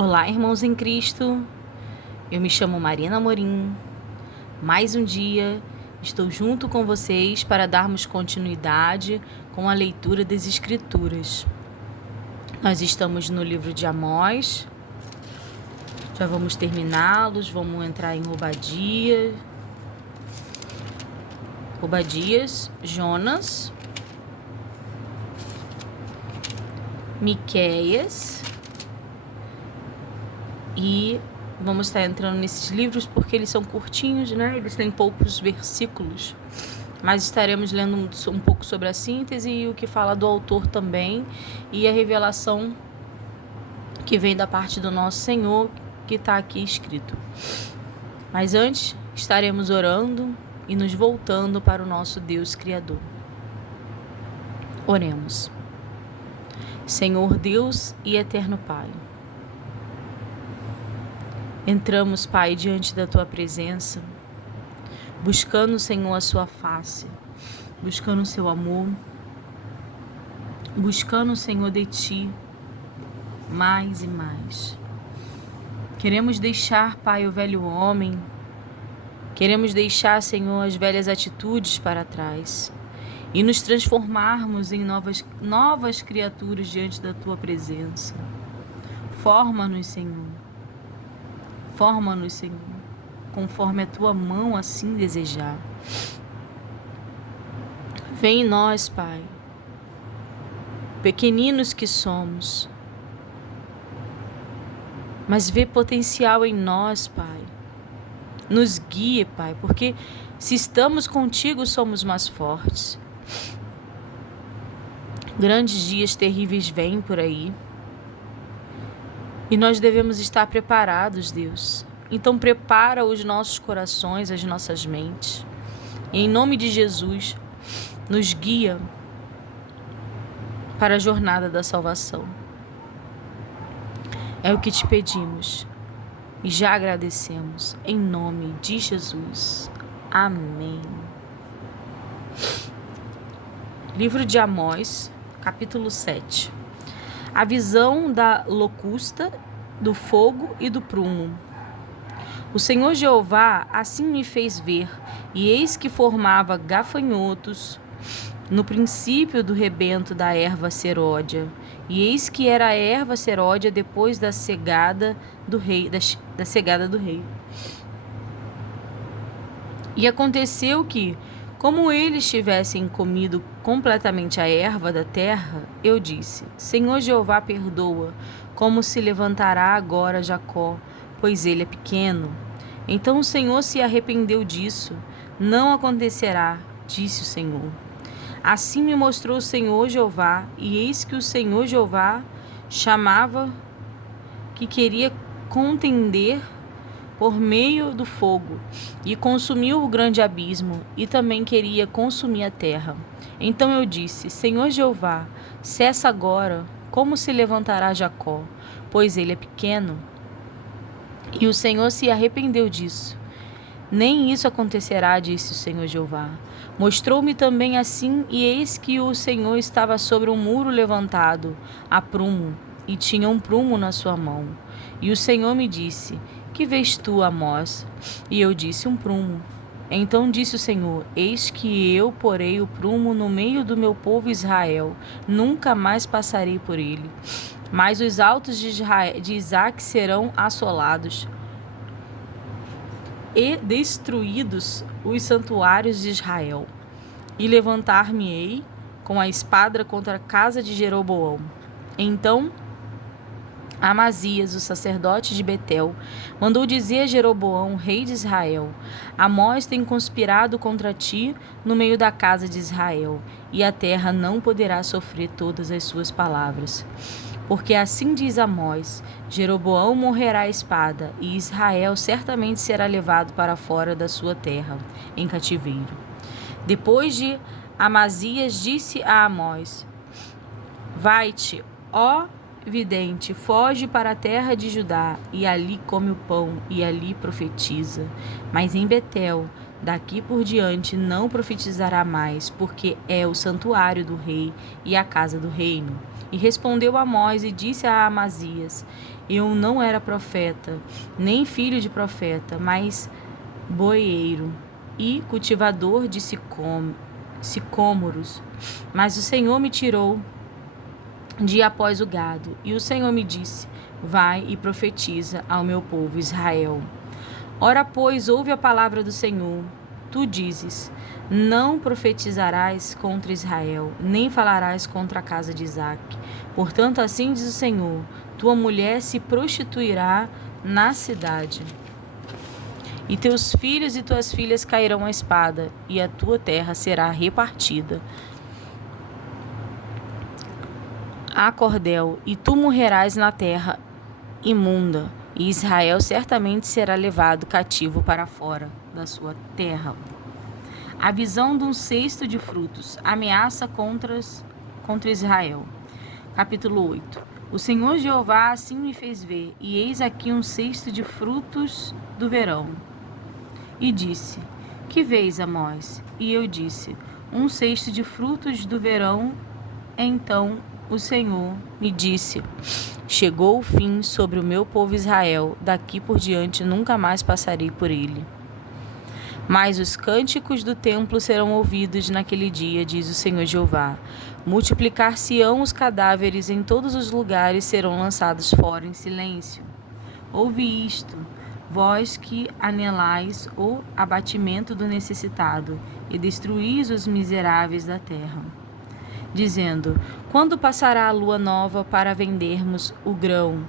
Olá, irmãos em Cristo. Eu me chamo Marina Amorim. Mais um dia estou junto com vocês para darmos continuidade com a leitura das Escrituras. Nós estamos no livro de Amós. Já vamos terminá-los, vamos entrar em Obadias, Jonas, Miqueias. E vamos estar entrando nesses livros porque eles são curtinhos, né? Eles têm poucos versículos. Mas estaremos lendo um pouco sobre a síntese e o que fala do autor também. E a revelação que vem da parte do nosso Senhor, que está aqui escrito. Mas antes, estaremos orando e nos voltando para o nosso Deus Criador. Oremos. Senhor Deus e eterno Pai, entramos, Pai, diante da Tua presença, buscando, Senhor, a Sua face, buscando o Seu amor, buscando, Senhor, de Ti, mais e mais. Queremos deixar, Pai, o velho homem, queremos deixar, Senhor, as velhas atitudes para trás e nos transformarmos em novas criaturas diante da Tua presença. Forma-nos, Senhor. Forma-nos, Senhor, conforme a Tua mão assim desejar. Vem em nós, Pai, pequeninos que somos, mas vê potencial em nós, Pai. Nos guie, Pai, porque se estamos contigo, somos mais fortes. Grandes dias terríveis vêm por aí. E nós devemos estar preparados, Deus. Então prepara os nossos corações, as nossas mentes. E em nome de Jesus, nos guia para a jornada da salvação. É o que te pedimos e já agradecemos. Em nome de Jesus. Amém. Livro de Amós, capítulo 7. A visão da locusta, do fogo e do prumo. O Senhor Jeová assim me fez ver, e eis que formava gafanhotos no princípio do rebento da erva seródia, e eis que era a erva seródia depois da cegada do rei, da cegada do rei. E aconteceu que, como eles tivessem comido completamente a erva da terra, eu disse: Senhor Jeová, perdoa, como se levantará agora Jacó, pois ele é pequeno. Então o Senhor se arrependeu disso. Não acontecerá, disse o Senhor. Assim me mostrou o Senhor Jeová, e eis que o Senhor Jeová chamava que queria contender por meio do fogo, e consumiu o grande abismo, e também queria consumir a terra. Então eu disse: Senhor Jeová, cessa agora, como se levantará Jacó, pois ele é pequeno. E o Senhor se arrependeu disso. Nem isso acontecerá, disse o Senhor Jeová. Mostrou-me também assim, e eis que o Senhor estava sobre um muro levantado, a prumo, e tinha um prumo na sua mão. E o Senhor me disse: Que vês tu, Amós? E eu disse: um prumo. Então disse o Senhor: Eis que eu porei o prumo no meio do meu povo Israel, nunca mais passarei por ele. Mas os altos de Isaque serão assolados, e destruídos os santuários de Israel. E levantar-me-ei com a espada contra a casa de Jeroboão. Então Amazias, o sacerdote de Betel, mandou dizer a Jeroboão, rei de Israel: Amós tem conspirado contra ti no meio da casa de Israel, e a terra não poderá sofrer todas as suas palavras. Porque assim diz Amós: Jeroboão morrerá à espada, e Israel certamente será levado para fora da sua terra, em cativeiro. Depois de Amazias disse a Amós: Vai-te, ó vidente, foge para a terra de Judá, e ali come o pão, e ali profetiza. Mas em Betel Daqui por diante não profetizará mais, porque é o santuário do rei e a casa do reino. E respondeu Amós e disse a Amazias: Eu não era profeta, nem filho de profeta, mas boeiro e cultivador de sicômoros. Mas o Senhor me tirou de após o gado, e o Senhor me disse: Vai e profetiza ao meu povo Israel. Ora, pois, ouve a palavra do Senhor. Tu dizes: Não profetizarás contra Israel, nem falarás contra a casa de Isaque. Portanto, assim diz o Senhor: Tua mulher se prostituirá na cidade, e teus filhos e tuas filhas cairão à espada, e a tua terra será repartida a cordel, e tu morrerás na terra imunda, e Israel certamente será levado cativo para fora da sua terra. A visão de um cesto de frutos, ameaça contra Israel. Capítulo 8. O Senhor Jeová assim me fez ver, e eis aqui um cesto de frutos do verão. E disse: Que vês, Amós? E eu disse: Um cesto de frutos do verão. Então o Senhor me disse: Chegou o fim sobre o meu povo Israel, daqui por diante nunca mais passarei por ele. Mas os cânticos do templo serão ouvidos naquele dia, diz o Senhor Jeová. Multiplicar-se-ão os cadáveres em todos os lugares, serão lançados fora em silêncio. Ouve isto, vós que anelais o abatimento do necessitado, e destruís os miseráveis da terra. Dizendo: Quando passará a lua nova para vendermos o grão,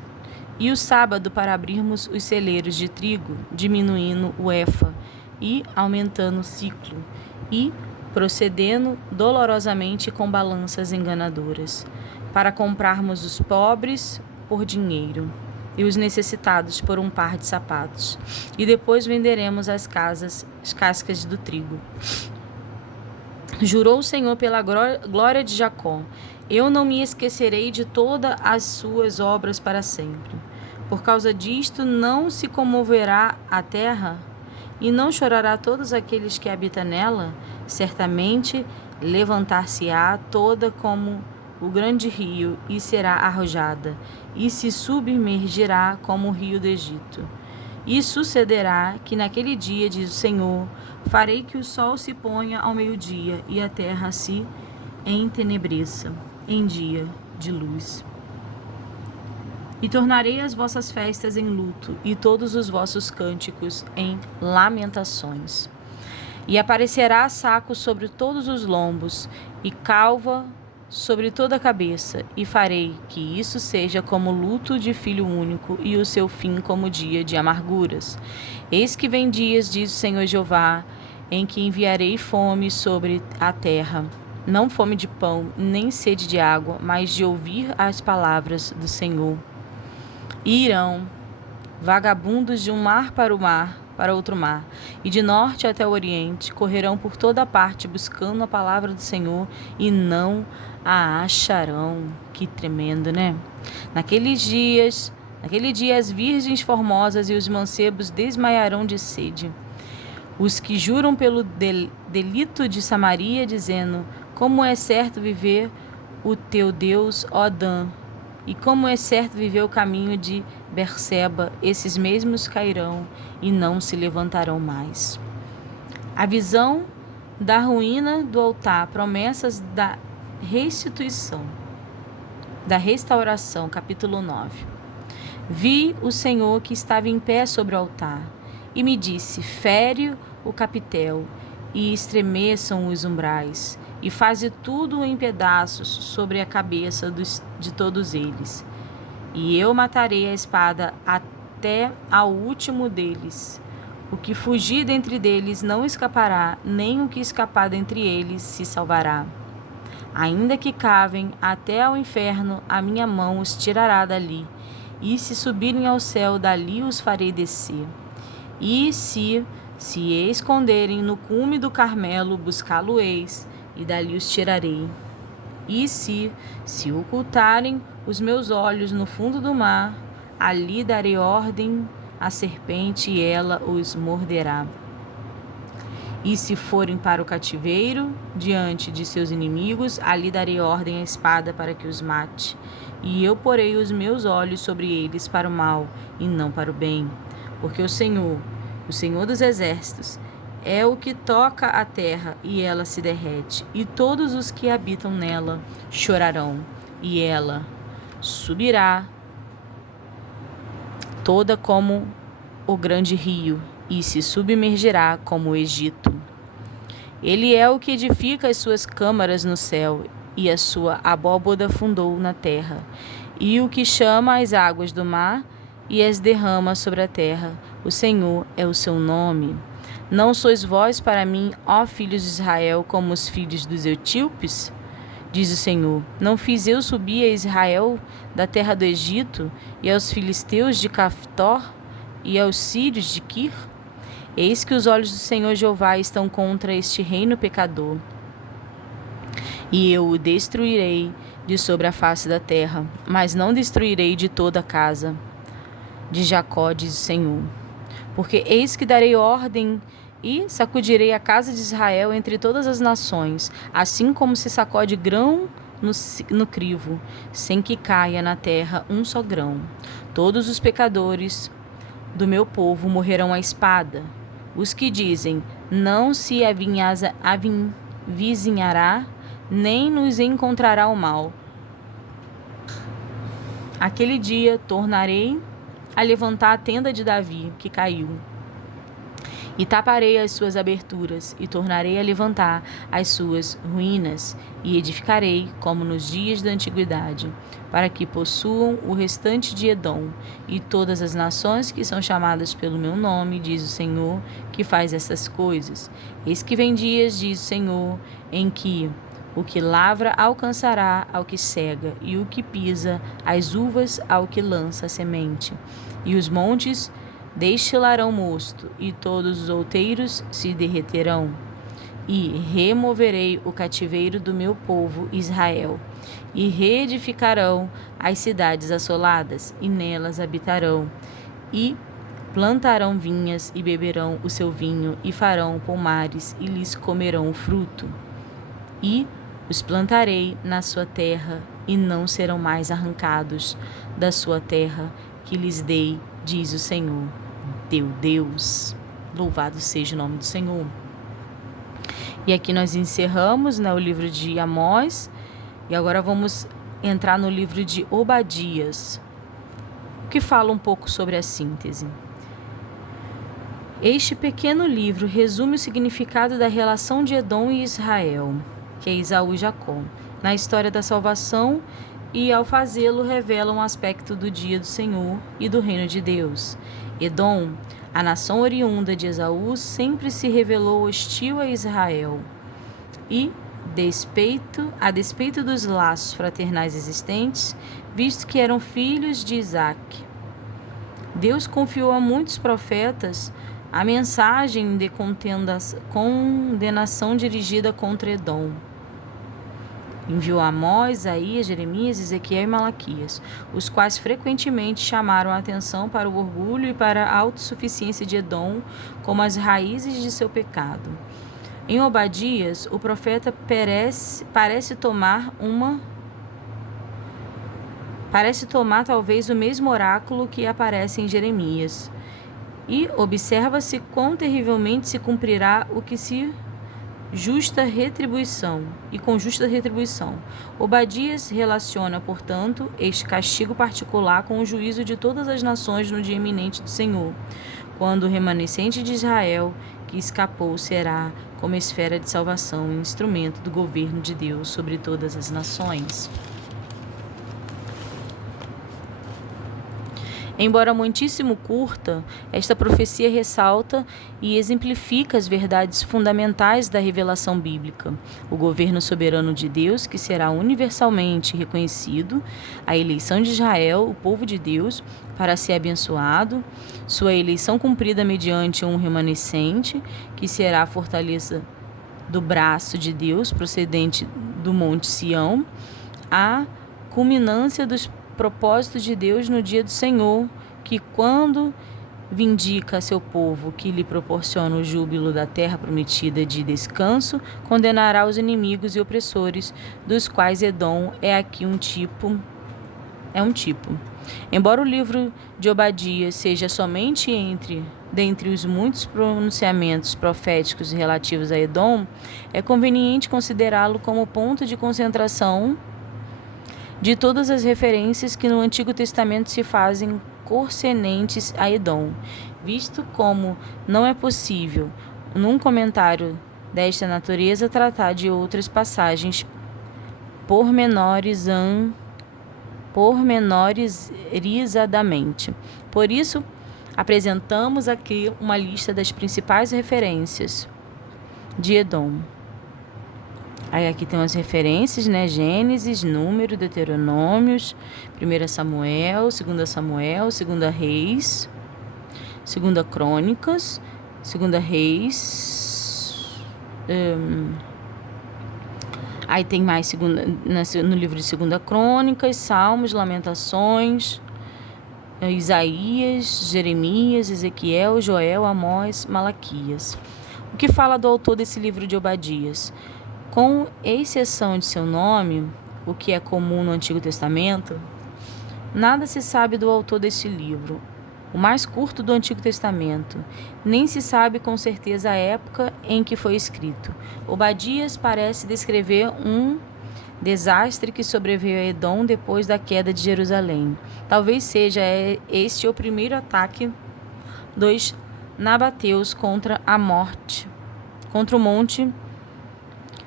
e o sábado para abrirmos os celeiros de trigo, diminuindo o efa, e aumentando o ciclo, e procedendo dolorosamente com balanças enganadoras, para comprarmos os pobres por dinheiro, e os necessitados por um par de sapatos, e depois venderemos as cascas do trigo. Jurou o Senhor pela glória de Jacó: Eu não me esquecerei de todas as suas obras para sempre. Por causa disto não se comoverá a terra, e não chorará todos aqueles que habitam nela. Certamente levantar-se-á toda como o grande rio, e será arrojada, e se submergirá como o rio do Egito. E sucederá que naquele dia, diz o Senhor, farei que o sol se ponha ao meio-dia, e a terra se entenebreça em dia de luz. E tornarei as vossas festas em luto, e todos os vossos cânticos em lamentações. E aparecerá saco sobre todos os lombos, e calva sobre toda a cabeça, e farei que isso seja como luto de filho único, e o seu fim como dia de amarguras. Eis que vem dias, diz o Senhor Jeová, em que enviarei fome sobre a terra, não fome de pão, nem sede de água, mas de ouvir as palavras do Senhor. E irão vagabundos de um mar, para outro mar, e de norte até o oriente, correrão por toda parte buscando a palavra do Senhor, e não a acharão. Que tremendo, né? Naquele dia as virgens formosas e os mancebos desmaiarão de sede. Os que juram pelo delito de Samaria, dizendo: Como é certo viver o teu Deus, ó Dan, e como é certo viver o caminho de Berseba, esses mesmos cairão e não se levantarão mais. A visão da ruína do altar, promessas da restituição, da restauração, capítulo 9. Vi o Senhor que estava em pé sobre o altar, e me disse: Fere o capitel, e estremeçam os umbrais, e faze tudo em pedaços sobre a cabeça de todos eles. E eu matarei a espada até ao último deles. O que fugir dentre deles não escapará, nem o que escapar dentre eles se salvará. Ainda que cavem até ao inferno, a minha mão os tirará dali, e se subirem ao céu, dali os farei descer. E se esconderem no cume do Carmelo, buscá-lo-eis, e dali os tirarei. E se ocultarem os meus olhos no fundo do mar, ali darei ordem à serpente, e ela os morderá. E se forem para o cativeiro, diante de seus inimigos, ali darei ordem à espada para que os mate. E eu porei os meus olhos sobre eles para o mal e não para o bem. Porque o Senhor dos exércitos, é o que toca a terra e ela se derrete. E todos os que habitam nela chorarão. E ela subirá toda como o grande rio e se submergirá como o Egito. Ele é o que edifica as suas câmaras no céu, e a sua abóboda fundou na terra, e o que chama as águas do mar e as derrama sobre a terra. O Senhor é o seu nome. Não sois vós para mim, ó filhos de Israel, como os filhos dos etíopes? Diz o Senhor: não fiz eu subir a Israel da terra do Egito, e aos filisteus de Caftor, e aos sírios de Quir? Eis que os olhos do Senhor Jeová estão contra este reino pecador, e eu o destruirei de sobre a face da terra, mas não destruirei de toda a casa de Jacó, diz o Senhor. Porque eis que darei ordem e sacudirei a casa de Israel entre todas as nações, assim como se sacode grão no crivo, sem que caia na terra um só grão. Todos os pecadores do meu povo morrerão à espada. Os que dizem, não se avizinhará, nem nos encontrará o mal. Aquele dia tornarei a levantar a tenda de Davi, que caiu, e taparei as suas aberturas, e tornarei a levantar as suas ruínas, e edificarei como nos dias da antiguidade, para que possuam o restante de Edom, e todas as nações que são chamadas pelo meu nome, diz o Senhor, que faz essas coisas. Eis que vem dias, diz o Senhor, em que o que lavra alcançará ao que cega, e o que pisa as uvas ao que lança a semente. E os montes destilarão mosto, e todos os outeiros se derreterão. E removerei o cativeiro do meu povo Israel, e reedificarão as cidades assoladas, e nelas habitarão, e plantarão vinhas, e beberão o seu vinho, e farão pomares, e lhes comerão o fruto. E os plantarei na sua terra, e não serão mais arrancados da sua terra, que lhes dei, diz o Senhor, teu Deus. Louvado seja o nome do Senhor. E aqui nós encerramos, o livro de Amós, e agora vamos entrar no livro de Obadias, que fala um pouco sobre a síntese. Este pequeno livro resume o significado da relação de Edom e Israel, que é Esaú e Jacó, na história da salvação, e ao fazê-lo revela um aspecto do dia do Senhor e do reino de Deus. Edom, a nação oriunda de Esaú, sempre se revelou hostil a Israel e, a despeito dos laços fraternais existentes, visto que eram filhos de Isaque. Deus confiou a muitos profetas a mensagem de condenação dirigida contra Edom. Enviou Amós, Isaías, Jeremias, Ezequiel e Malaquias, os quais frequentemente chamaram a atenção para o orgulho e para a autossuficiência de Edom como as raízes de seu pecado. Em Obadias, o profeta parece tomar talvez o mesmo oráculo que aparece em Jeremias, e observa-se quão terrivelmente se cumprirá o que se com justa retribuição. Obadias relaciona, portanto, este castigo particular com o juízo de todas as nações no dia iminente do Senhor, quando o remanescente de Israel que escapou será, como esfera de salvação, instrumento do governo de Deus sobre todas as nações. Embora muitíssimo curta, esta profecia ressalta e exemplifica as verdades fundamentais da revelação bíblica: o governo soberano de Deus, que será universalmente reconhecido, a eleição de Israel, o povo de Deus, para ser abençoado, sua eleição cumprida mediante um remanescente, que será a fortaleza do braço de Deus procedente do Monte Sião, a culminância dos propósitos de Deus no dia do Senhor, que quando vindica a seu povo, que lhe proporciona o júbilo da terra prometida de descanso, condenará os inimigos e opressores, dos quais Edom é aqui um tipo. Embora o livro de Obadias seja somente dentre os muitos pronunciamentos proféticos relativos a Edom, é conveniente considerá-lo como ponto de concentração de todas as referências que no Antigo Testamento se fazem concernentes a Edom, visto como não é possível, num comentário desta natureza, tratar de outras passagens pormenorizadamente. Por isso, apresentamos aqui uma lista das principais referências de Edom. Aí aqui tem umas referências, né? Gênesis, Número, Deuteronômios, 1 Samuel, 2 Samuel, 2 Reis, 2 Crônicas, 2 Reis. Aí tem mais no livro de 2 Crônicas, Salmos, Lamentações, Isaías, Jeremias, Ezequiel, Joel, Amós, Malaquias. O que fala do autor desse livro de Obadias? Com exceção de seu nome, o que é comum no Antigo Testamento, nada se sabe do autor deste livro, o mais curto do Antigo Testamento. Nem se sabe com certeza a época em que foi escrito. Obadias parece descrever um desastre que sobreveio a Edom depois da queda de Jerusalém. Talvez seja este o primeiro ataque dos nabateus contra o monte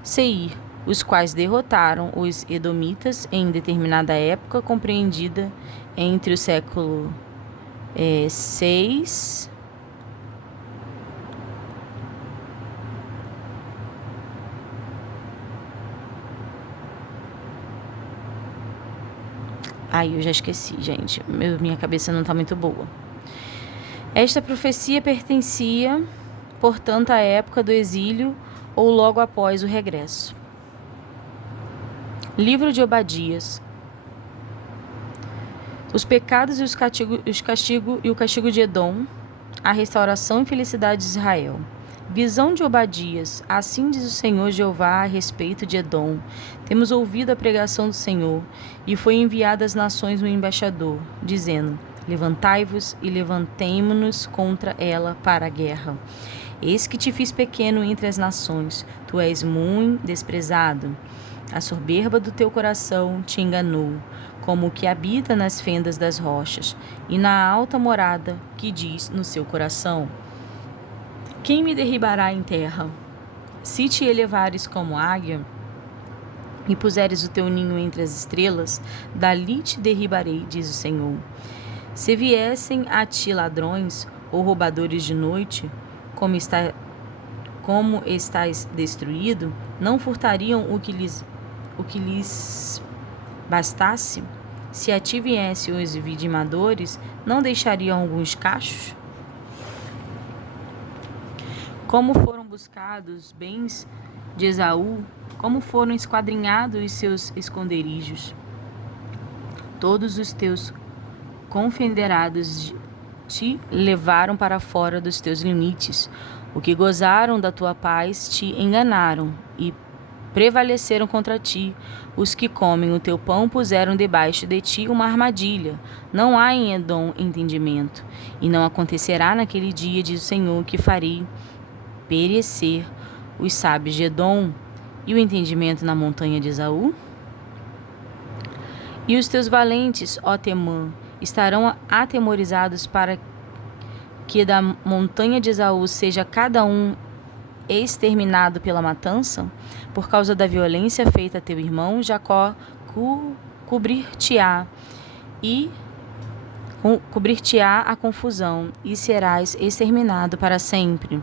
Seir, os quais derrotaram os edomitas em determinada época compreendida entre o século 6 eu já esqueci, gente. Minha cabeça não está muito boa. Esta profecia pertencia, portanto, à época do exílio ou logo após o regresso. Livro de Obadias. Os pecados e o castigo de Edom, a restauração e felicidade de Israel. Visão de Obadias. Assim diz o Senhor Jeová a respeito de Edom. Temos ouvido a pregação do Senhor, e foi enviado às nações um embaixador, dizendo: levantai-vos e levantemo-nos contra ela para a guerra. Eis que te fiz pequeno entre as nações, tu és muito desprezado. A soberba do teu coração te enganou, como o que habita nas fendas das rochas, e na alta morada que diz no seu coração: quem me derribará em terra? Se te elevares como águia, e puseres o teu ninho entre as estrelas, dali te derribarei, diz o Senhor. Se viessem a ti ladrões ou roubadores de noite, como estás destruído, não furtariam o que lhes bastasse? Se a ti viessem os vidimadores, não deixariam alguns cachos? Como foram buscados os bens de Esaú, como foram esquadrinhados os seus esconderijos. Todos os teus confederados te levaram para fora dos teus limites. O que gozaram da tua paz te enganaram e prevaleceram contra ti. Os que comem o teu pão puseram debaixo de ti uma armadilha. Não há em Edom entendimento. E não acontecerá naquele dia, diz o Senhor, que farei perecer os sábios de Edom e o entendimento na montanha de Esaú? E os teus valentes, ó Temã, estarão atemorizados para que da montanha de Esaú seja cada um exterminado pela matança? Por causa da violência feita a teu irmão, Jacó cobrir-te-á a confusão, e serás exterminado para sempre.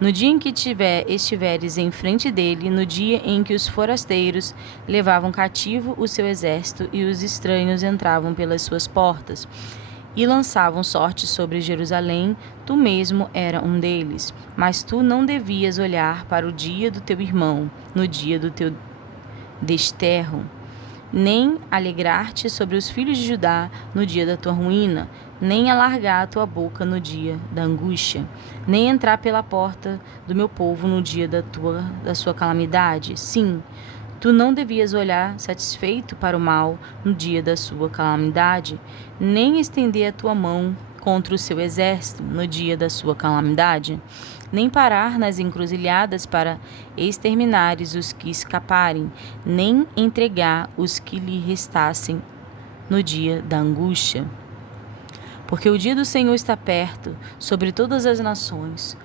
No dia em que estiveres em frente dele, no dia em que os forasteiros levavam cativo o seu exército e os estranhos entravam pelas suas portas e lançavam sorte sobre Jerusalém, tu mesmo era um deles. Mas tu não devias olhar para o dia do teu irmão, no dia do teu desterro. nem alegrar-te sobre os filhos de Judá no dia da tua ruína, nem alargar a tua boca no dia da angústia, nem entrar pela porta do meu povo no dia da sua calamidade. Sim, tu não devias olhar satisfeito para o mal no dia da sua calamidade, nem estender a tua mão contra o seu exército no dia da sua calamidade, nem parar nas encruzilhadas para exterminares os que escaparem, nem entregar os que lhe restassem no dia da angústia. Porque o dia do Senhor está perto sobre todas as nações.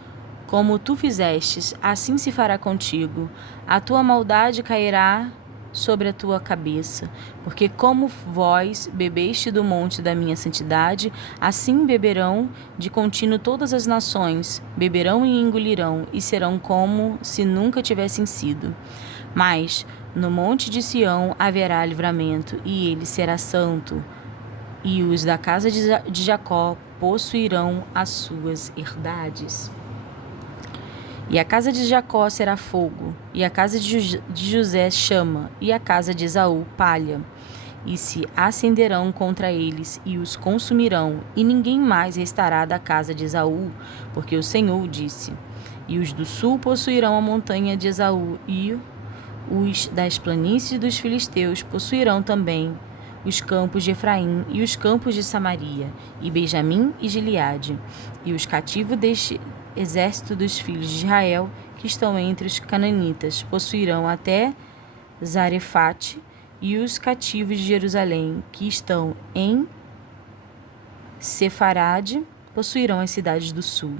Como tu fizestes, assim se fará contigo. A tua maldade cairá sobre a tua cabeça, porque como vós bebeste do monte da minha santidade, assim beberão de contínuo todas as nações, beberão e engolirão, e serão como se nunca tivessem sido. Mas no monte de Sião haverá livramento, e ele será santo, e os da casa de Jacó possuirão as suas herdades. E a casa de Jacó será fogo, e a casa de José chama, e a casa de Esaú palha. E se acenderão contra eles, e os consumirão, e ninguém mais restará da casa de Esaú, porque o Senhor disse. E os do sul possuirão a montanha de Esaú, e os das planícies dos filisteus possuirão também os campos de Efraim e os campos de Samaria, e Benjamim e Gileade, e os cativos deste exército dos filhos de Israel, que estão entre os cananitas, possuirão até Zarefate, e os cativos de Jerusalém, que estão em Sefarade, possuirão as cidades do sul.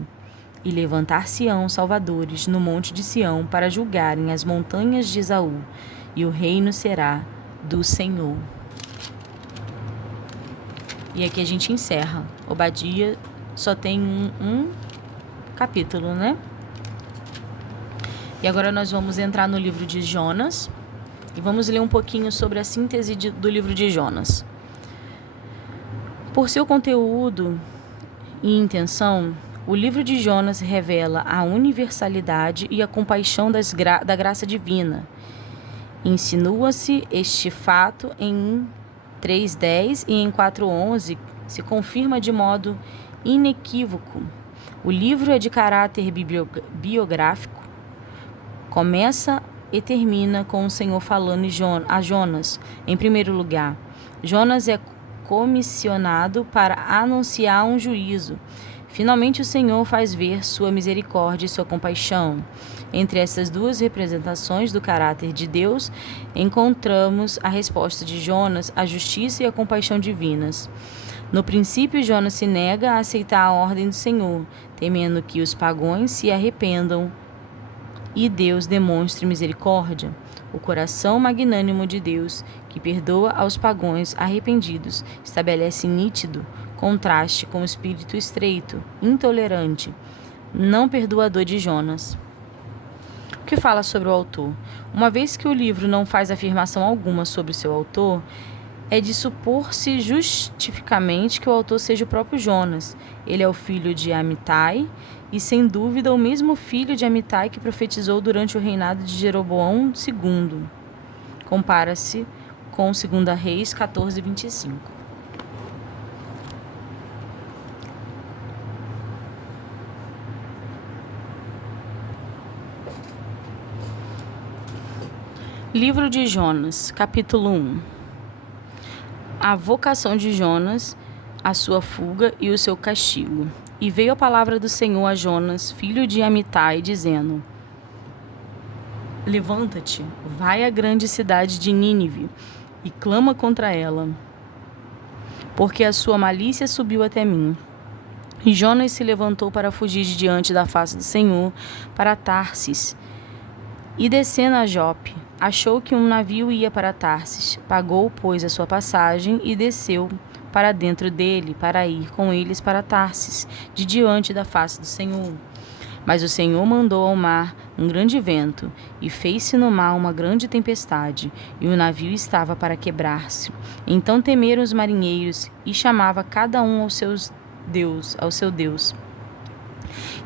E levantar-se-ão salvadores no monte de Sião para julgarem as montanhas de Esaú, e o reino será do Senhor. E aqui a gente encerra. Obadia só tem um capítulo, né? E agora nós vamos entrar no livro de Jonas e vamos ler um pouquinho sobre a síntese do livro de Jonas. Por seu conteúdo e intenção, o livro de Jonas revela a universalidade e a compaixão da graça divina. Insinua-se este fato em 3:10 e em 4:11 se confirma de modo inequívoco. O livro é de caráter biográfico. Começa e termina com o Senhor falando a Jonas. Em primeiro lugar, Jonas é comissionado para anunciar um juízo. Finalmente, o Senhor faz ver sua misericórdia e sua compaixão. Entre essas duas representações do caráter de Deus, encontramos a resposta de Jonas, a justiça e a compaixão divinas. No princípio, Jonas se nega a aceitar a ordem do Senhor, temendo que os pagãos se arrependam e Deus demonstre misericórdia. O coração magnânimo de Deus, que perdoa aos pagãos arrependidos, estabelece nítido contraste com o espírito estreito, intolerante, não perdoador de Jonas. O que fala sobre o autor? Uma vez que o livro não faz afirmação alguma sobre seu autor, é de supor-se justificamente que o autor seja o próprio Jonas. Ele é o filho de Amitai e, sem dúvida, o mesmo filho de Amitai que profetizou durante o reinado de Jeroboão II. Compara-se com 2 Reis 14:25. Livro de Jonas, capítulo 1. A vocação de Jonas, a sua fuga e o seu castigo. E veio a palavra do Senhor a Jonas, filho de Amitai, dizendo: Levanta-te, vai à grande cidade de Nínive e clama contra ela, porque a sua malícia subiu até mim. E Jonas se levantou para fugir de diante da face do Senhor para Tarsis. E descendo a Jope, achou que um navio ia para Tarsis. Pagou, pois, a sua passagem e desceu para dentro dele, para ir com eles para Tarsis, de diante da face do Senhor. Mas o Senhor mandou ao mar um grande vento, e fez-se no mar uma grande tempestade, e o navio estava para quebrar-se. Então temeram os marinheiros, e chamava cada um ao seu Deus,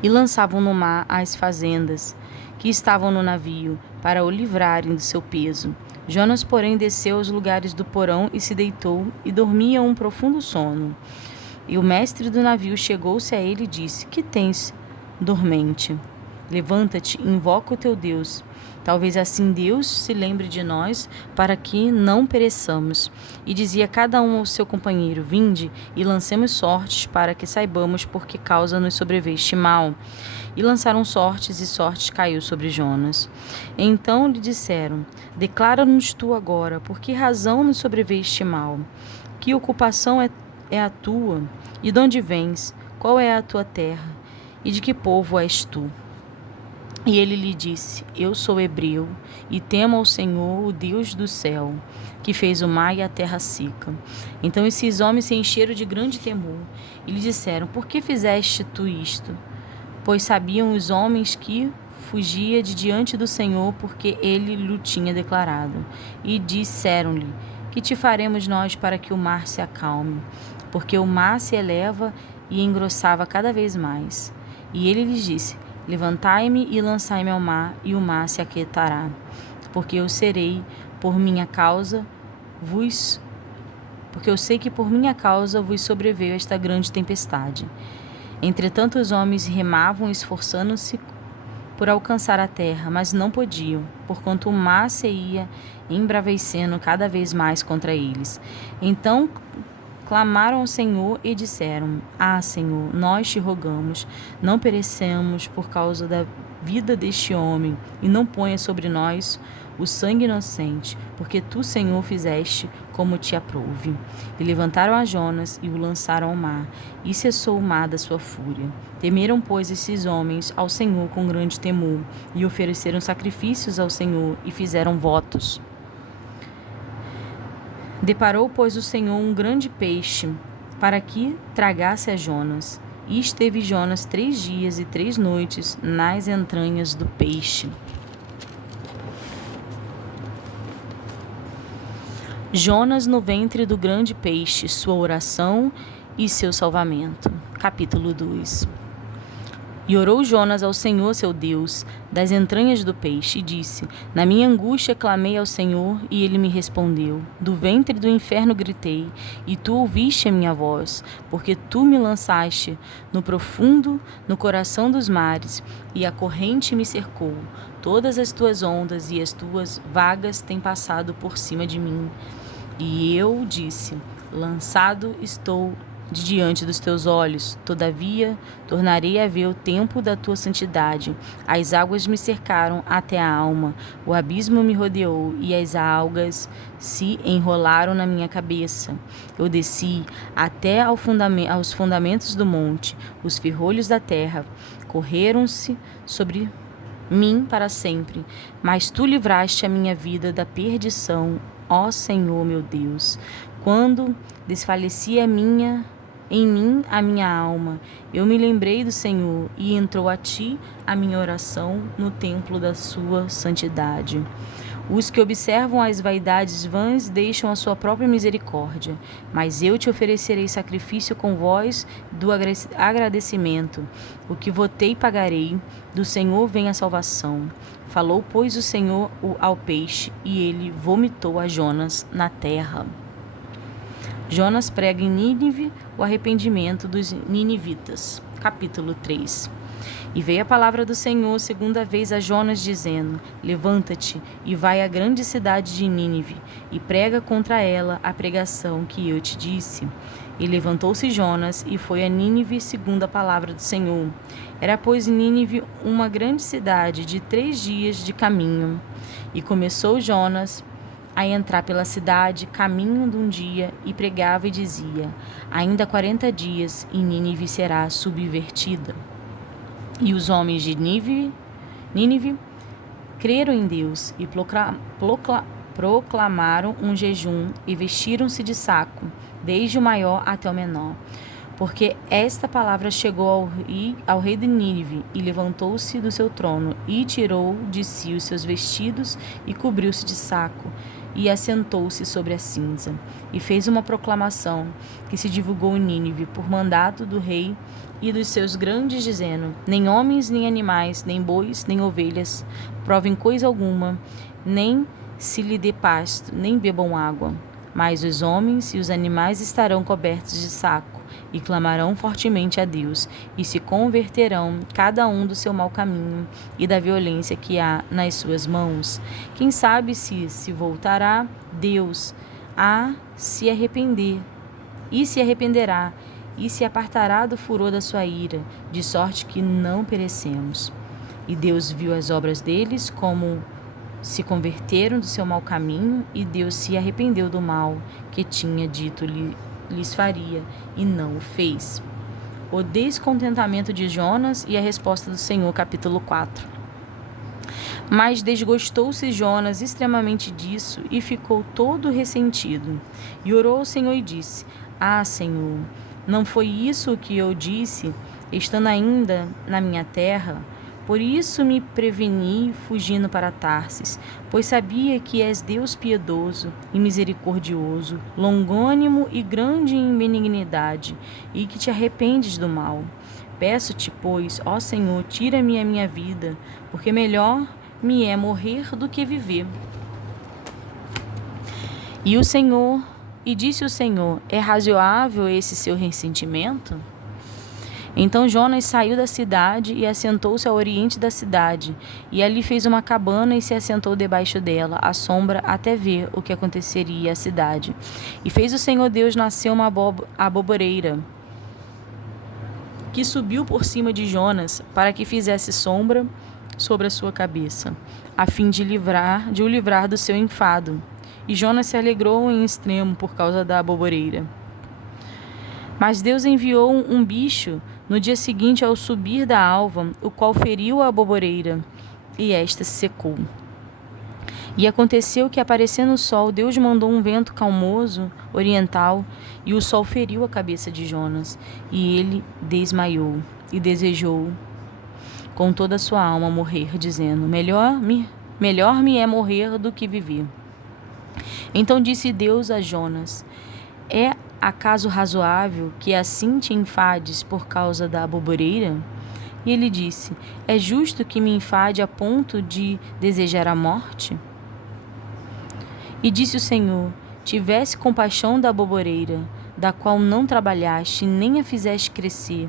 e lançavam no mar as fazendas que estavam no navio, para o livrarem do seu peso. Jonas, porém, desceu aos lugares do porão e se deitou, e dormia um profundo sono. E o mestre do navio chegou-se a ele e disse: Que tens, dormente? Levanta-te, invoca o teu Deus. Talvez assim Deus se lembre de nós, para que não pereçamos. E dizia cada um ao seu companheiro: Vinde e lancemos sortes, para que saibamos por que causa nos sobreveio este mal. E lançaram sortes, e sortes caiu sobre Jonas. Então lhe disseram: Declara-nos tu agora, por que razão nos sobreveio este mal? Que ocupação é a tua? E de onde vens? Qual é a tua terra? E de que povo és tu? E ele lhe disse: Eu sou hebreu, e temo ao Senhor, o Deus do céu, que fez o mar e a terra seca. Então esses homens se encheram de grande temor, e lhe disseram: Por que fizeste tu isto? Pois sabiam os homens que fugia de diante do Senhor, porque ele lhe tinha declarado. E disseram-lhe: Que te faremos nós para que o mar se acalme? Porque o mar se eleva e engrossava cada vez mais. E ele lhes disse: Levantai-me e lançai-me ao mar, e o mar se aquietará. Porque eu sei que por minha causa vos sobreveio esta grande tempestade. Entretanto, os homens remavam, esforçando-se por alcançar a terra, mas não podiam, porquanto o mar se ia embravecendo cada vez mais contra eles. Então clamaram ao Senhor e disseram: Senhor, nós te rogamos, não perecemos por causa da vida deste homem, e não ponha sobre nós o sangue inocente, porque tu, Senhor, fizeste como te aprouve. E levantaram a Jonas e o lançaram ao mar, e cessou o mar da sua fúria. Temeram, pois, esses homens ao Senhor com grande temor, e ofereceram sacrifícios ao Senhor, e fizeram votos. Deparou, pois, o Senhor um grande peixe, para que tragasse a Jonas. E esteve Jonas 3 dias e 3 noites nas entranhas do peixe. Jonas no ventre do grande peixe, sua oração e seu salvamento. Capítulo 2. E orou Jonas ao Senhor seu Deus, das entranhas do peixe, e disse: Na minha angústia clamei ao Senhor, e ele me respondeu. Do ventre do inferno gritei, e tu ouviste a minha voz, porque tu me lançaste no profundo, no coração dos mares, e a corrente me cercou. Todas as tuas ondas e as tuas vagas têm passado por cima de mim. E eu disse: Lançado estou de diante dos teus olhos, todavia tornarei a ver o tempo da tua santidade. As águas me cercaram até a alma, o abismo me rodeou e as algas se enrolaram na minha cabeça. Eu desci até aos fundamentos do monte, os ferrolhos da terra correram-se sobre mim para sempre, mas tu livraste a minha vida da perdição, ó Senhor meu Deus. Quando desfalecia em mim a minha alma, eu me lembrei do Senhor, e entrou a ti a minha oração no templo da sua santidade. Os que observam as vaidades vãs deixam a sua própria misericórdia, mas eu te oferecerei sacrifício com voz do agradecimento. O que votei pagarei, do Senhor vem a salvação. Falou, pois, o Senhor ao peixe, e ele vomitou a Jonas na terra. Jonas prega em Nínive o arrependimento dos ninivitas. Capítulo 3. E veio a palavra do Senhor segunda vez a Jonas, dizendo: Levanta-te e vai à grande cidade de Nínive, e prega contra ela a pregação que eu te disse. E levantou-se Jonas e foi a Nínive segundo a palavra do Senhor. Era, pois, Nínive uma grande cidade de 3 dias de caminho. E começou Jonas a entrar pela cidade, caminho de um dia, e pregava e dizia: Ainda 40 dias, e Nínive será subvertida. E os homens de Nínive creram em Deus e proclamaram um jejum e vestiram-se de saco, desde o maior até o menor. Porque esta palavra chegou ao rei de Nínive, e levantou-se do seu trono, e tirou de si os seus vestidos, e cobriu-se de saco, e assentou-se sobre a cinza. E fez uma proclamação, que se divulgou em Nínive, por mandato do rei e dos seus grandes, dizendo: Nem homens, nem animais, nem bois, nem ovelhas, provem coisa alguma, nem se lhe dê pasto, nem bebam água. Mas os homens e os animais estarão cobertos de saco, e clamarão fortemente a Deus, e se converterão, cada um do seu mau caminho e da violência que há nas suas mãos. Quem sabe se voltará Deus a se arrepender, e se arrependerá, e se apartará do furor da sua ira, de sorte que não perecemos. E Deus viu as obras deles, como se converteram do seu mau caminho, e Deus se arrependeu do mal que tinha dito lhes faria, e não o fez. O descontentamento de Jonas e a resposta do Senhor, capítulo 4. Mas desgostou-se Jonas extremamente disso e ficou todo ressentido. E orou ao Senhor e disse: Ah, Senhor, não foi isso o que eu disse, estando ainda na minha terra? Por isso me preveni, fugindo para Tarsis, pois sabia que és Deus piedoso e misericordioso, longânimo e grande em benignidade, e que te arrependes do mal. Peço-te, pois, ó Senhor, tira-me a minha vida, porque melhor me é morrer do que viver. E disse o Senhor: É razoável esse seu ressentimento? Então Jonas saiu da cidade e assentou-se ao oriente da cidade, e ali fez uma cabana e se assentou debaixo dela, à sombra, até ver o que aconteceria à cidade. E fez o Senhor Deus nascer uma aboboreira, que subiu por cima de Jonas, para que fizesse sombra sobre a sua cabeça, a fim de o livrar do seu enfado. E Jonas se alegrou em extremo por causa da aboboreira. Mas Deus enviou um bicho no dia seguinte ao subir da alva, o qual feriu a aboboreira, e esta se secou. E aconteceu que, aparecendo o sol, Deus mandou um vento calmoso, oriental, e o sol feriu a cabeça de Jonas, e ele desmaiou, e desejou com toda a sua alma morrer, dizendo: melhor me é morrer do que viver. Então disse Deus a Jonas: É acaso razoável que assim te enfades por causa da aboboreira? E ele disse: É justo que me enfade a ponto de desejar a morte? E disse o Senhor: Tivesse compaixão da aboboreira, da qual não trabalhaste, nem a fizeste crescer,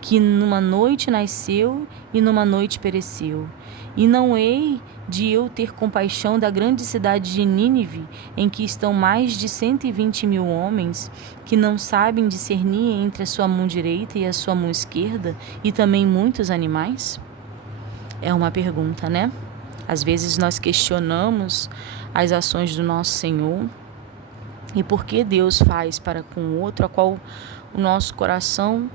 que numa noite nasceu e numa noite pereceu. E não hei de eu ter compaixão da grande cidade de Nínive, em que estão mais de 120.000 homens, que não sabem discernir entre a sua mão direita e a sua mão esquerda, e também muitos animais? É uma pergunta, né? Às vezes nós questionamos as ações do nosso Senhor, e por que Deus faz para com o outro, a qual o nosso coração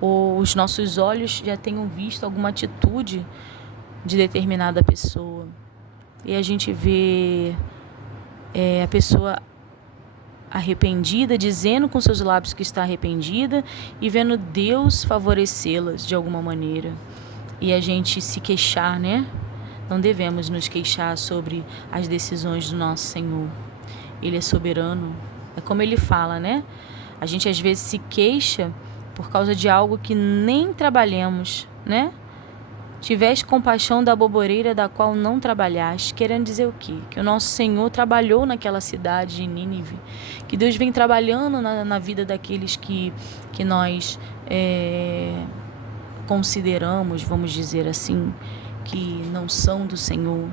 ou os nossos olhos já tenham visto alguma atitude de determinada pessoa, e a gente vê a pessoa arrependida, dizendo com seus lábios que está arrependida, e vendo Deus favorecê-las de alguma maneira, e a gente se queixar, né? Não devemos nos queixar sobre as decisões do nosso Senhor. Ele é soberano, é como ele fala, né? A gente às vezes se queixa por causa de algo que nem trabalhemos, né? Tiveste compaixão da aboboreira da qual não trabalhaste. Querendo dizer o quê? Que o nosso Senhor trabalhou naquela cidade de Nínive. Que Deus vem trabalhando na vida daqueles que nós consideramos, vamos dizer assim, que não são do Senhor.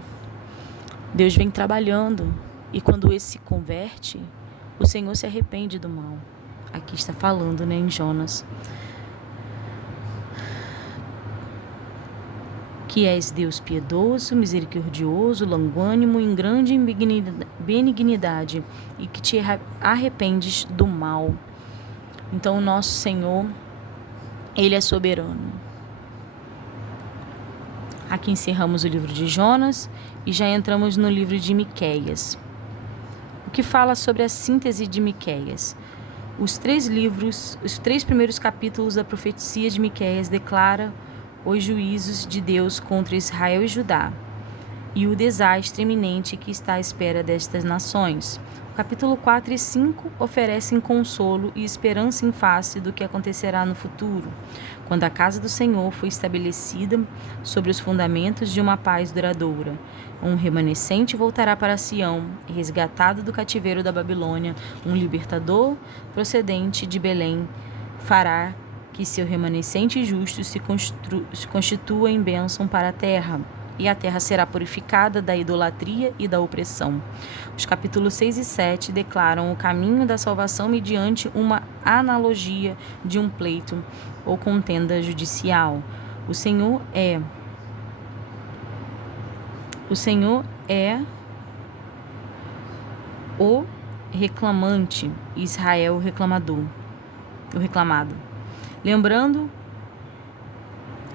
Deus vem trabalhando. E quando esse se converte, o Senhor se arrepende do mal. Aqui está falando, né, em Jonas. Que és Deus piedoso, misericordioso, longânimo, em grande benignidade, e que te arrependes do mal. Então, o nosso Senhor, Ele é soberano. Aqui encerramos o livro de Jonas e já entramos no livro de Miqueias, o que fala sobre a síntese de Miqueias. Os 3 primeiros capítulos da profecia de Miqueias declara os juízos de Deus contra Israel e Judá, e o desastre iminente que está à espera destas nações. O capítulo 4 e 5 oferecem consolo e esperança em face do que acontecerá no futuro, quando a casa do Senhor foi estabelecida sobre os fundamentos de uma paz duradoura. Um remanescente voltará para Sião, resgatado do cativeiro da Babilônia, um libertador procedente de Belém fará que seu remanescente justo se constitua em bênção para a terra, e a terra será purificada da idolatria e da opressão. Os capítulos 6 e 7 declaram o caminho da salvação mediante uma analogia de um pleito ou contenda judicial. O Senhor é o reclamante, Israel o reclamador, o reclamado. Lembrando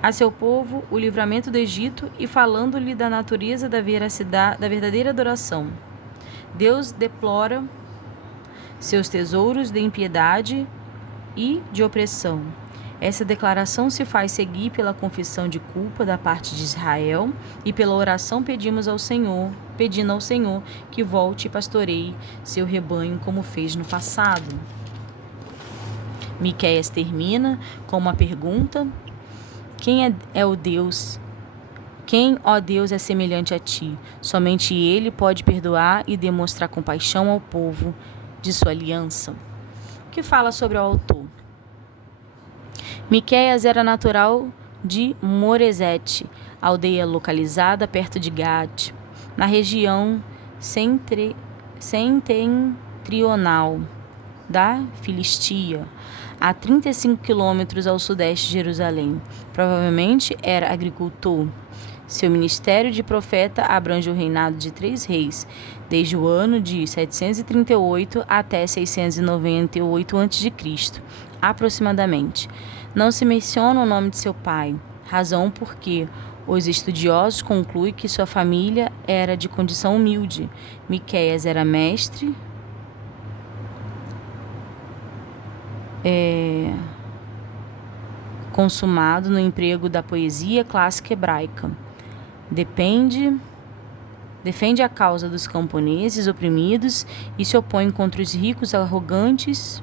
a seu povo o livramento do Egito e falando-lhe da natureza da verdadeira adoração. Deus deplora seus tesouros de impiedade e de opressão. Essa declaração se faz seguir pela confissão de culpa da parte de Israel e pela oração pedindo ao Senhor que volte e pastoreie seu rebanho como fez no passado. Miqueias termina com uma pergunta: Quem é o Deus? Quem, ó Deus, é semelhante a ti? Somente ele pode perdoar e demonstrar compaixão ao povo de sua aliança. O que fala sobre o autor? Miqueias era natural de Moresete, aldeia localizada perto de Gate, na região setentrional da Filistia, a 35 quilômetros ao sudeste de Jerusalém. Provavelmente era agricultor. Seu ministério de profeta abrange o reinado de 3 reis, desde o ano de 738 até 698 a.C., aproximadamente. Não se menciona o nome de seu pai, razão porque os estudiosos concluem que sua família era de condição humilde. Miqueias era mestre consumado no emprego da poesia clássica hebraica. Defende a causa dos camponeses oprimidos e se opõe contra os ricos arrogantes.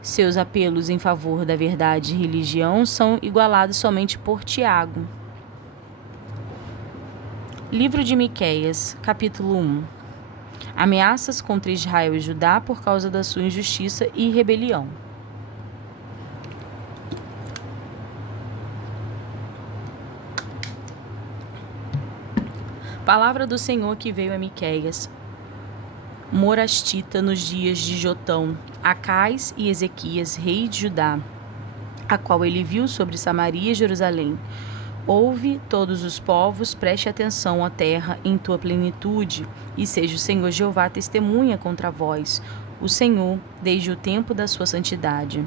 Seus apelos em favor da verdade e religião são igualados somente por Tiago. Livro de Miqueias, capítulo 1. Ameaças contra Israel e Judá por causa da sua injustiça e rebelião. Palavra do Senhor que veio a Miqueias, morastita, nos dias de Jotão, Acais e Ezequias, rei de Judá, a qual ele viu sobre Samaria e Jerusalém. Ouve, todos os povos, preste atenção à terra em tua plenitude, e seja o Senhor Jeová testemunha contra vós, o Senhor, desde o tempo da sua santidade.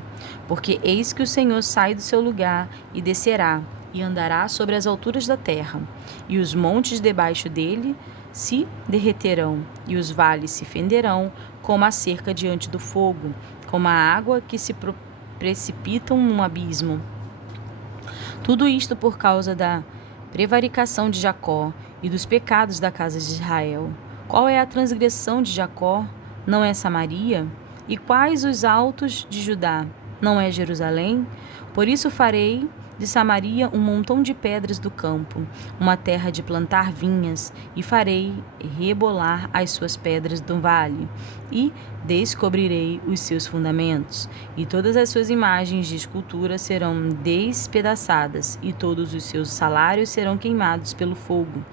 Porque eis que o Senhor sai do seu lugar e descerá, e andará sobre as alturas da terra, e os montes debaixo dele se derreterão, e os vales se fenderão, como a cerca diante do fogo, como a água que se precipitam num abismo. Tudo isto por causa da prevaricação de Jacó e dos pecados da casa de Israel. Qual é a transgressão de Jacó? Não é Samaria? E quais os altos de Judá? Não é Jerusalém? Por isso farei de Samaria um montão de pedras do campo, uma terra de plantar vinhas, e farei rebolar as suas pedras do vale, e descobrirei os seus fundamentos, e todas as suas imagens de escultura serão despedaçadas, e todos os seus salários serão queimados pelo fogo,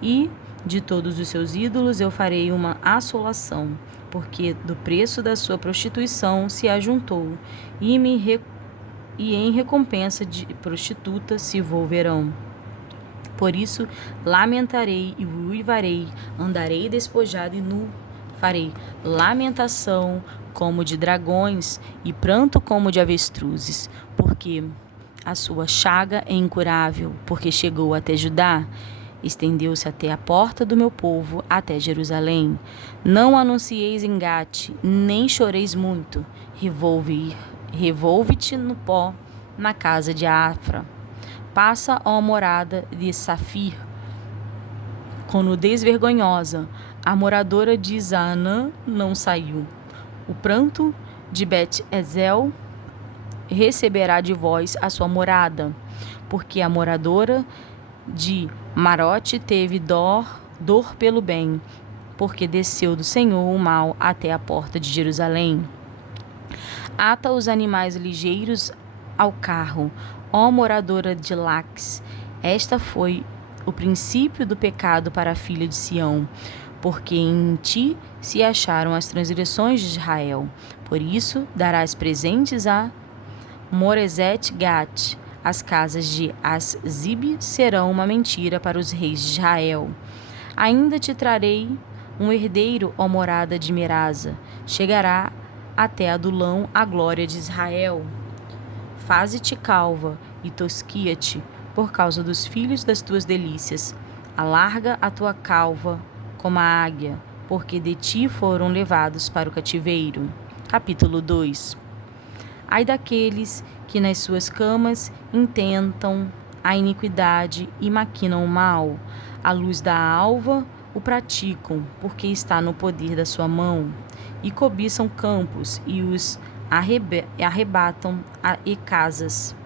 e de todos os seus ídolos eu farei uma assolação, porque do preço da sua prostituição se ajuntou, e em recompensa de prostituta se volverão. Por isso lamentarei e uivarei, andarei despojado e nu, farei lamentação como de dragões e pranto como de avestruzes, porque a sua chaga é incurável, porque chegou até Judá, estendeu-se até a porta do meu povo, até Jerusalém. Não anuncieis em Gate, nem choreis muito, revolve-te no pó, na casa de Afra. Passa, ó morada de Safir, com nudez vergonhosa, A moradora de Zaanã não saiu. O pranto de Bet-Ezel receberá de vós a sua morada, porque a moradora de Marote teve dor pelo bem, porque desceu do Senhor o mal até a porta de Jerusalém. Ata os animais ligeiros ao carro, ó moradora de Laques. Esta foi o princípio do pecado para a filha de Sião, porque em ti se acharam as transgressões de Israel. Por isso darás presentes a Moreset-Gat. As casas de Azib serão uma mentira para os reis de Israel. Ainda te trarei um herdeiro, ó morada de Merasa. Chegará até Adulão a glória de Israel. Faze-te calva e tosquia-te por causa dos filhos das tuas delícias. Alarga a tua calva como a águia, porque de ti foram levados para o cativeiro. Capítulo 2. Ai daqueles que nas suas camas intentam a iniquidade e maquinam o mal. À luz da alva o praticam, porque está no poder da sua mão. E cobiçam campos e os arrebatam e casas.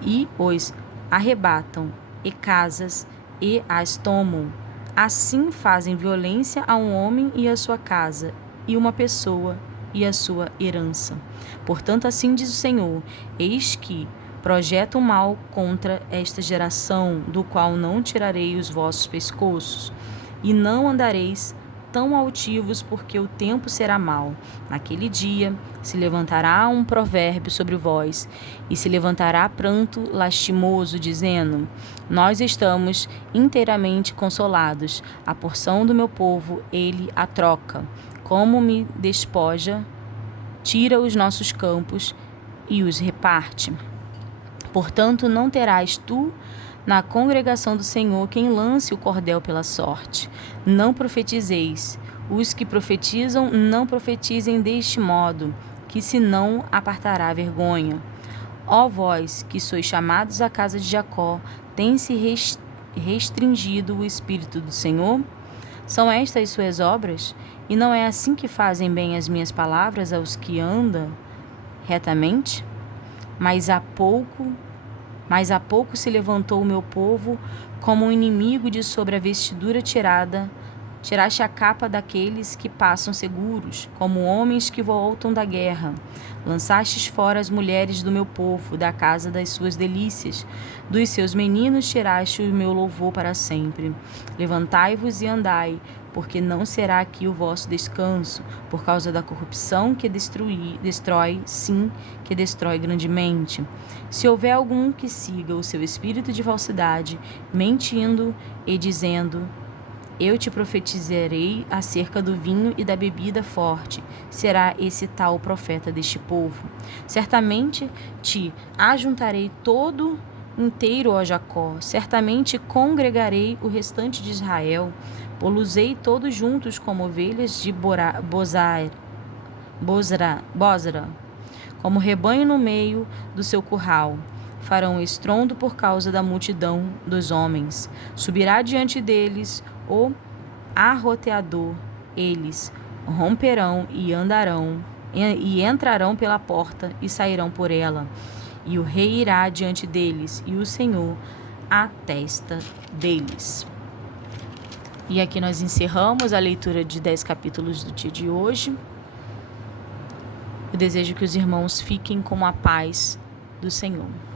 E os arrebatam e casas e as tomam. Assim fazem violência a um homem e a sua casa, e uma pessoa e a sua herança. Portanto, assim diz o Senhor: eis que projeto mal contra esta geração, do qual não tirarei os vossos pescoços, e não andareis tão altivos, porque o tempo será mau. Naquele dia se levantará um provérbio sobre vós, e se levantará pranto lastimoso, dizendo: nós estamos inteiramente consolados. A porção do meu povo ele a troca. Como me despoja, tira os nossos campos e os reparte. Portanto, não terás tu na congregação do Senhor quem lance o cordel pela sorte. Não profetizeis. Os que profetizam, não profetizem deste modo, que se não apartará a vergonha. Ó vós, que sois chamados à casa de Jacó, tem-se restringido o Espírito do Senhor? São estas suas obras? E não é assim que fazem bem as minhas palavras aos que andam retamente? Mas há pouco se levantou o meu povo como um inimigo de sobre a vestidura tirada. Tiraste a capa daqueles que passam seguros, como homens que voltam da guerra. Lançastes fora as mulheres do meu povo, da casa das suas delícias. Dos seus meninos tiraste o meu louvor para sempre. Levantai-vos e andai, porque não será aqui o vosso descanso, por causa da corrupção que destrói, sim, que destrói grandemente. Se houver algum que siga o seu espírito de falsidade, mentindo e dizendo: eu te profetizarei acerca do vinho e da bebida forte. Será esse tal profeta deste povo. Certamente te ajuntarei todo inteiro, ó Jacó. Certamente congregarei o restante de Israel. Pô-los-ei todos juntos como ovelhas de Bozra, como rebanho no meio do seu curral. Farão estrondo por causa da multidão dos homens. Subirá diante deles o arroteador. Eles romperão e andarão, e entrarão pela porta e sairão por ela. E o rei irá diante deles, e o Senhor à testa deles. E aqui nós encerramos a leitura de 10 capítulos do dia de hoje. Eu desejo que os irmãos fiquem com a paz do Senhor.